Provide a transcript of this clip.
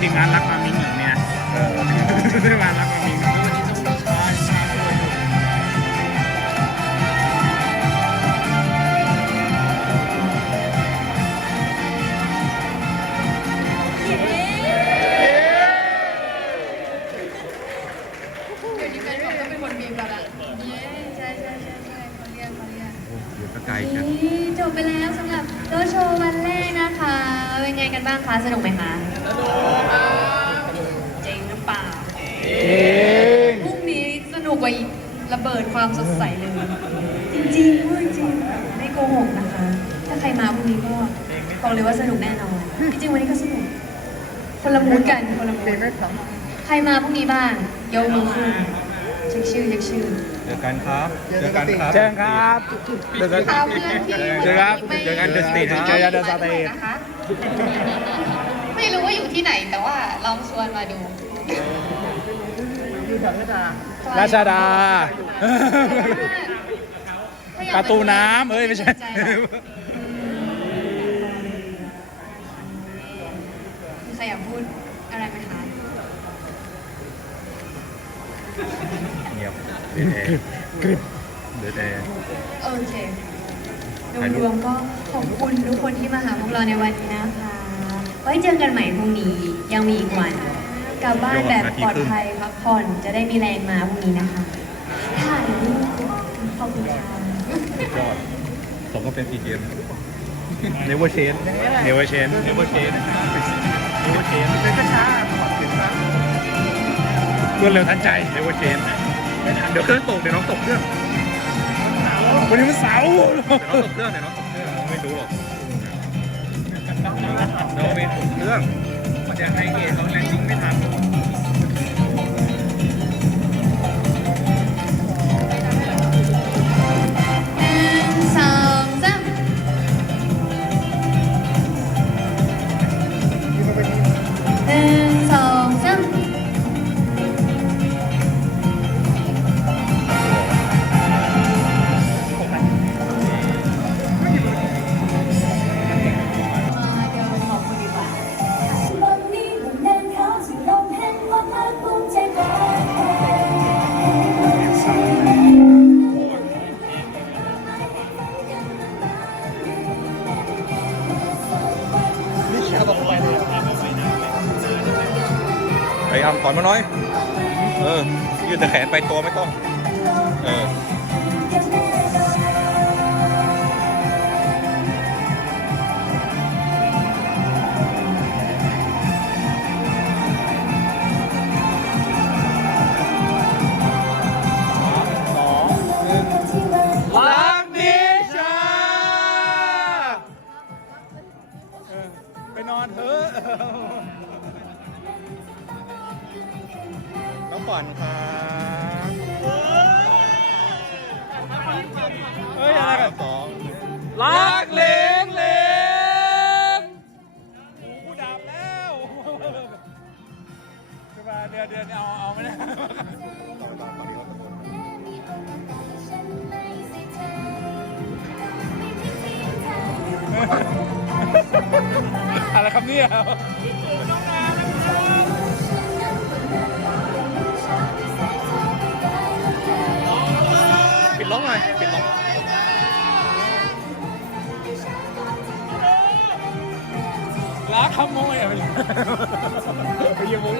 ทีมงานรักมามิงอย่างเนี้ยเออทีมงานรักมามิง กโอ้เดี๋ยวก็ไกลกันนี่จบไปแล้วสำหรับโตโชว์วันแรกนะคะ เป็นไงกันบ้างคะ สนุกไหมคะ สนุกจริงหรือเปล่าจริงพรุ่งนี้สนุกกว่าอีกระเบิดความสดใสเลย จริงๆพูดจริง ไม่โกหกนะคะ ถ้าใครมาพรุ่งนี้ก็บอกเลยว่าสนุกแน่นอน จริงๆวันนี้ก็สนุก คนละมูดกันคนละมูดใครมาพรุ่งนี้บ้างยกมือขึ้นเช็คชื่อเช็คชื่อเจอกันครับ เจอกันครับเจอกันครับเจอกันพาเพื่อนที่เจอครับไม่เจอกัน The Street ครับ เจอกัน The Street นะคะไม่รู้ว่าอยู่ที่ไหนแต่ว่าลองชวนมาดูราชดาถ้อยประตูน้ำเอ้ยไม่ใช่มีใครอยากพูดอะไรไหมคะ เงียบเดือดแอร์กริบเดือดแอร์ โอเครวมๆก็ขอบคุณทุกคนที่มาหาพวกเราในวันนี้นะคะ ไว้เจอกันใหม่พรุ่งนี้ยังมีอีกวัน กลับบ้านแบบปลอดภัยพักผ่อนจะได้มีแรงมาพรุ่งนี้นะคะถ่ายรูปขอบคุณค่ะยอดสมก็เป็น PGM Never change Never change Never change Never change รวดเร็วทันใจ Never change ไม่ทันเดี๋ยวเครื่องตกเดี๋ยวน้องตกเครื่องวันนี้มันเสาร์เดี๋ยวน้องตกเครื่องเดี๋ยวน้องตกเครื่องไม่รู้หรอกน้องไม่ตกเครื่องมันจะให้เกตเขาแรงจริง ไปทำถอนมาน้อย เออ ยืดแต่แขนไปตัวไม่ต้อง เออล้างดีชาไปนอนเถอะ น้อนครับเฮ้ยอะไรกันสองรักเลงเลงกูดับแล้วจะมาเดือนเดือนเอาเอาไม่ได้อะไรครับเนี่ย รักขโมยอะไปยืมมุ้ง